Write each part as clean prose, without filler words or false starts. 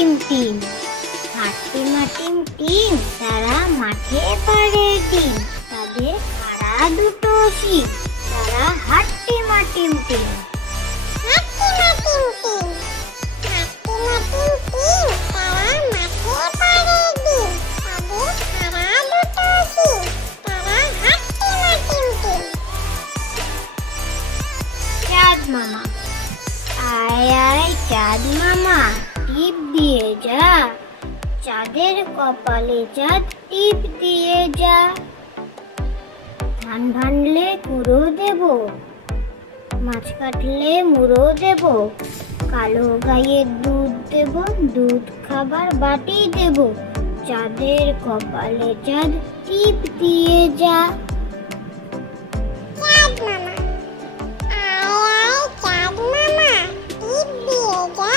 Team. হাট্টিমা team তারা মাঠে পাড়ে ডিম। তাদের খাড়া দুটো শিং, তারা হাট্টিমা টিম। হাট্টিমা টিম টিম, হাট্টিমা টিম টিম, তারা মাঠে পাড়ে ডিম। তাদের খাড়া দুটো শিং, তারা হাট্টিমা টিম টিম। চাঁদ মামা, আয় আয় চাঁদ মামা, টিপ দিয়ে যা। চাঁদের কপালে চাঁদ টিপ দিয়ে যা। ধান ভানলে কুড়ো দেব, মাছ কাটলে মুড়ো দেব। কালো গাইয়ের দুধ দেব, দুধ খাবার বাটি দেব। চাঁদের কপালে চাঁদ টিপ দিয়ে যা। চাঁদ মামা, আয় আয় চাঁদ মামা, টিপ দিয়ে যা।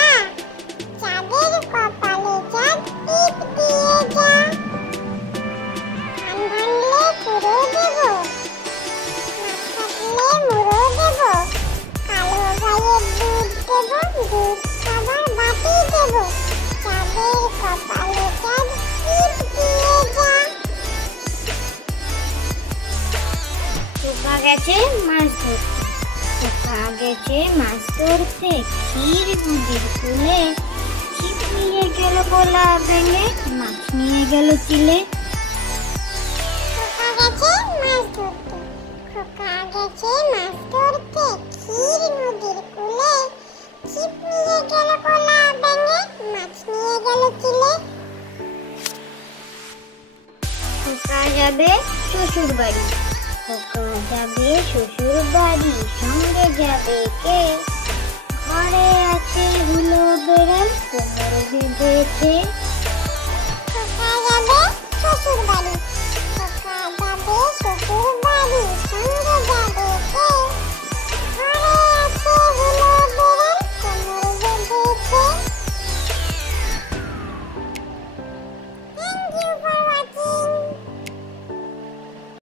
চাঁদের কপালে চাঁদ টিপ দিয়ে যা। ধান ভানলে কুড়ো দেব, মাছ কাটলে মুড়ো দেব। কালো গাইয়ের দুধ দেব, দুধ খাবার বাটি দেব। চাঁদের কপালে চাঁদ টিপ দিয়ে যা। খোকা গেছে মাছ ধরতে, খোকা গেছে মাছ ধরতে। ক্ষীর নদীর কূলে, ছিপ নিয়ে গেল গোলা ভেঙে, মাছ নিয়ে গেল চিলে। খোকা গেছে মাছ ধরতে, খোকা গেছে মাছ ধরতে। ক্ষীর নদীর কূলে, ছিপ নিয়ে গেল গোলা ভেঙে, মাছ নিয়ে গেল চিলে। খোকা যাবে শ্বশুর বাড়ি, খোকা যাবে শ্বশুর বাড়ি। সঙ্গে যাবে কে? ঘরে আছে হুলো বেড়াল, কোমর বেঁধেছে। খোকা যাবে শ্বশুর বাড়ি, খোকা যাবে শ্বশুর